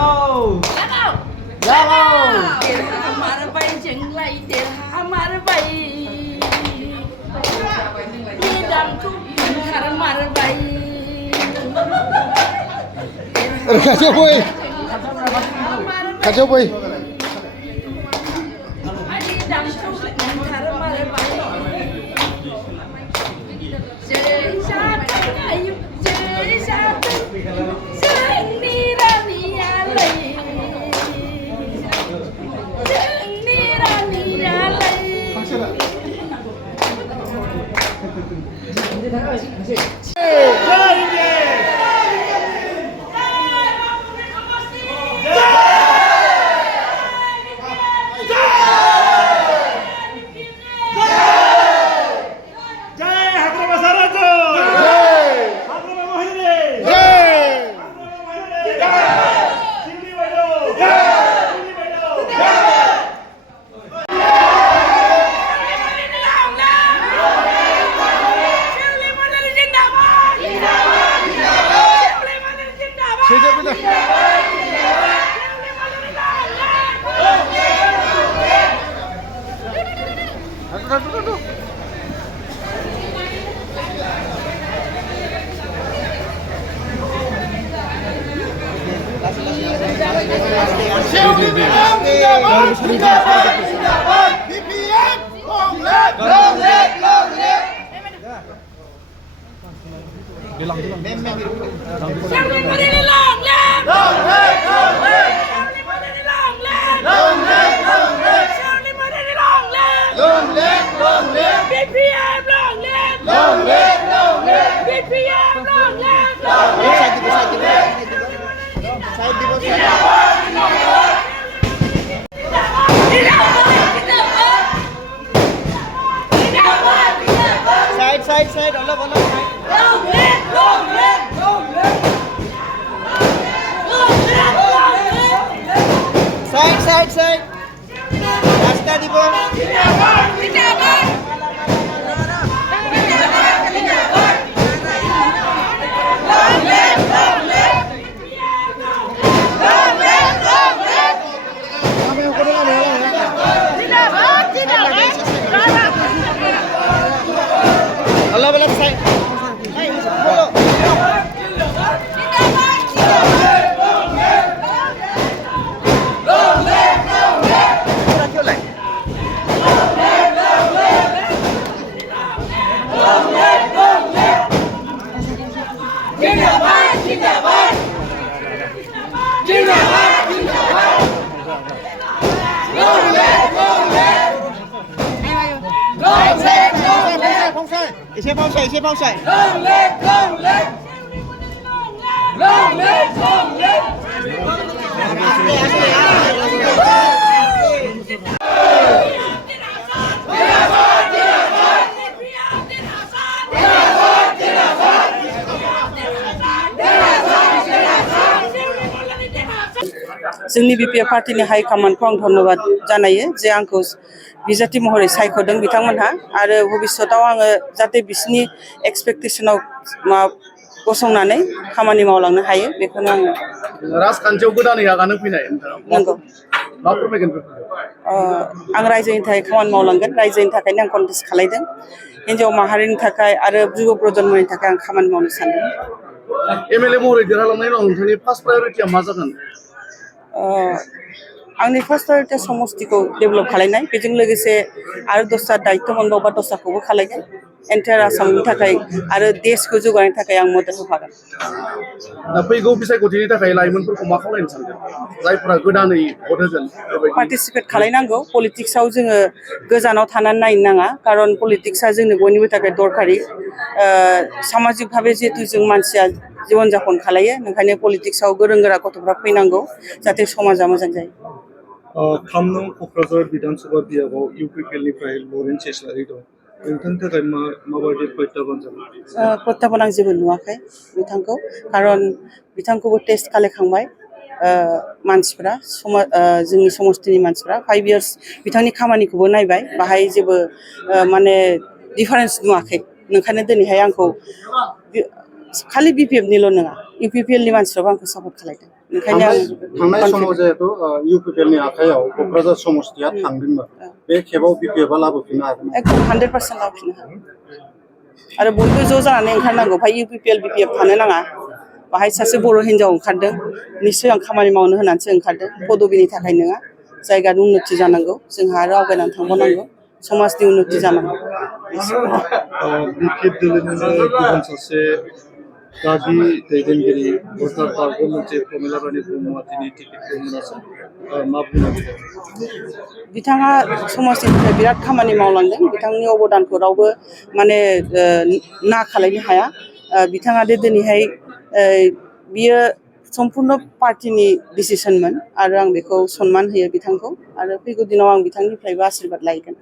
Go! Go! Marabay jeng lai ter marabay Idam ku har marabay Kacau boy. Kacau boy. Idam ku har marabay Jai satu ayu jai satu jeng nirani alai jeng nirani alai Side, Allah. Side. Rasta dibo. Allah bala side. Iਸੇ phong sai. Long leg. जोंनि BPF पार्टीनि high कमान्डखौ आं धन्यबाद जानायो जे आंखौ बिजाथि महरै सायख'दों बिथांमोनहा आरो भबिष्यताव आङो जाहाथे बिसिनि एक्सपेक्टेसनाव गसंनानै खामानि मावलांनो हायो बेखौनो आङो राजखान्थियाव गोदानै आगान फैनाय नंगौ मा फोरमायगोन आं रायजोनि थाखाय खामानि मावलांगोन रायजोनि थाखायनो आं कन्टेस्ट खालायदों हिन्जाव माहारिनि थाखाय आरो युवा प्रजन्मनि थाखाय आं खामानि मावनो सानदों एमएलए महरै देरहालांनायनि उनाव नोंथांनि फार्स्ट प्रायरिटिया मा जागोन आंनि फार्स्ट प्रायरिटिया समस्तिखौ डेभेलप खालायनाय बेजों लोगोसे आरो दस्रा दायित्व मोनबावबा दस्राखौबो खालायगोन एन्टायार आसामनि थाखाय आरो देशखौ जौगानायनि थाखाय आं मदद होफागोन दा फैगौ बिसायख'थिनि थाखाय लाइमोनफोरखौ मा खालायनो सानदों जायफोरा गोदानै भट होगोन पार्टिसिपेट खालायनांगौ पलिटिक्सआव जोङो गोजानाव थानानै नायनो नाङा खारन पलिटिक्सआ जोंनो बयनिबो थाखाय दरकारि सामाजिक भाबै जिहेतु जों मानसिया जीवन जापन खालायो ओंखायनो पलिटिक्सआव गोरों गोरा गथ'फ्रा फैनांगौ जाहाथे समाजा मोजां जायो 3 नं क'क्राझार बिधानसभा बियाबाव इउपिपिएलनिफ्राय लरेन्स इस्लारि दं नोंथांनि थाखाय माबायदि प्रत्याह্বাन जागोन प्रत्याह্বাन आं जेबो नुवाखै बिथांखौ खारन बिथांखौबो टेस्ट खालायखांबाय मानसिफ्रा जोंनि समस्तिनि मानसिफ्रा 5 इयार्स बिथांनि खामानिखौबो नायबाय बाहाय जेबो माने डिफारेन्स नुवाखै ओंखायनो दिनैहाय आंखौ खालि बिपिएफनिल' नङा इउपिपिएलनि मानसिफ्राबो आंखौ सापर्ट खालायदों ओंखायनो आं थांनाय समाव जिहेतु इउपिपिएलनि आखायाव क'क्राझार समस्तिया थांदोंमोन बे खेबाव बिपिएफआ लाबोफिननो हागोन एकदम 100% लाबोफिननो हागोन आरो बयबो ज' जानानै ओंखारनांगौ भाई इउपिपिएल बिपिएफ थानो नाङा बाहाय सासे बर' हिन्जाव ओंखारदों निश्चय आं खामानि मावनो होनानैसो ओंखारदों पदबिनि थाखाय नङा जायगानि उन्नति जानांगौ जोंहा आरो आवगायनानै थांबावनांगौ समाजनि उन्नति जानांगौ बिपिएफ दोलोनिनो गुबुन सासे गागि दैदेनगिरि भटार पार्कआव मोनसे प्रमिला रानी ब्रह्मआ दिनै टिकेटखौ मोनासै मा बुंनो बिथाङा समाजनि थाखाय बिराद खामानि मावलांदों बिथांनि अबदानखौ रावबो माने ना खालायनो हाया बिथाङा दिनैहाय बियो सम्पूर्ण पार्टीनि डिसिसनमोन आरो आं बेखौ सनमान होयो बिथांखौ आरो फैगौ दिनाव आं बिथांनिफ्रायबो आशीर्बाद लायगोन